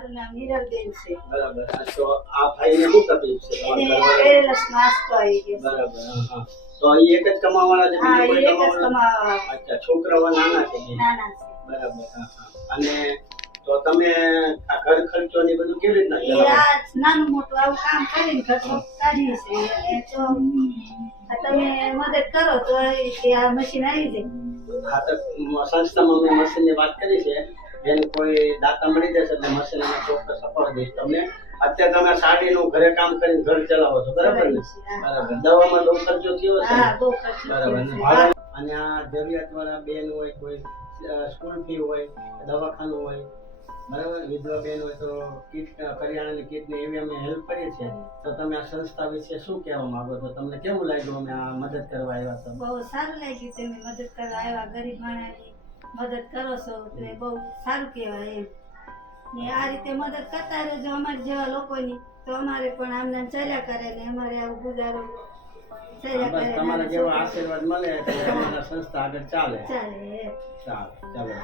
મારું નામ હિરલબેન છે. બરાબર. તો આ ભાઈને શું તકલીફ છે? એને પેરેલસ નાસ્તો આવી ગયો. બરાબર. હા. તો એ એક જ કમાવાળા છે? હા, બીજું એ કોઈ એક જ કમાવાળા? કમાવા. અચ્છા, છોકરાઓ નાના છે? નાના છે. બરાબર. હા, હા. અને તો તમે આ ઘર ખર્ચો ને બધું કેવી રીતના એ ચલાવો? આ નાનું મોટું આવું કામ કરીને ખર્ચો કાઢીએ છીએ. અને તો આ તમે મદદ કરો તો આ મશીન આવી જાય. હા, તો સંસ્થામાં મેં મશીનની વાત કરી છે. એને કોઈ દાતા મળી જશે એટલે મશીન અમે ચોક્કસ અપાવી દઈશ તમને. અત્યારે તમે સાડીનું ઘરે કામ કરીને ઘર ચલાવો છો, બરાબર ને? બરાબર. દવામાં બહુ ખર્ચો થયો છે? હા, બહુ ખર્ચો બરાબર. થયો છે. ભાડું અને આ જરૂરિયાતવાળા બેન હોય, કોઈ સ્કૂલ ફી હોય, દવાખાનું હોય, બરાબર, વિધવા બેન હોય તો કીટ, કરિયાણાની કીટની એવી અમે હેલ્પ કરીએ છીએ. તો તમે આ સંસ્થા વિશે શું કહેવા માંગો છો? તમને કેવું લાગ્યું અમે આ મદદ કરવા આવ્યા છો? બહુ સારું લાગ્યું તમે મદદ કરવા આવ્યા. ગરીબ માણસની મદદ કરો છો તો એ બહુ સારું કહેવાય એમ. ને આ રીતે મદદ કરતા રહેજો અમારા જેવા લોકોની, તો અમારે પણ આમને ચાલ્યા કરે ને અમારે આવું ગુજારો ચાલ્યા બસ કરે. તમારા જેવા આશીર્વાદ મળે એટલે અમારા સંસ્થા આગળ ચાલે. ચાલે. ચાલો.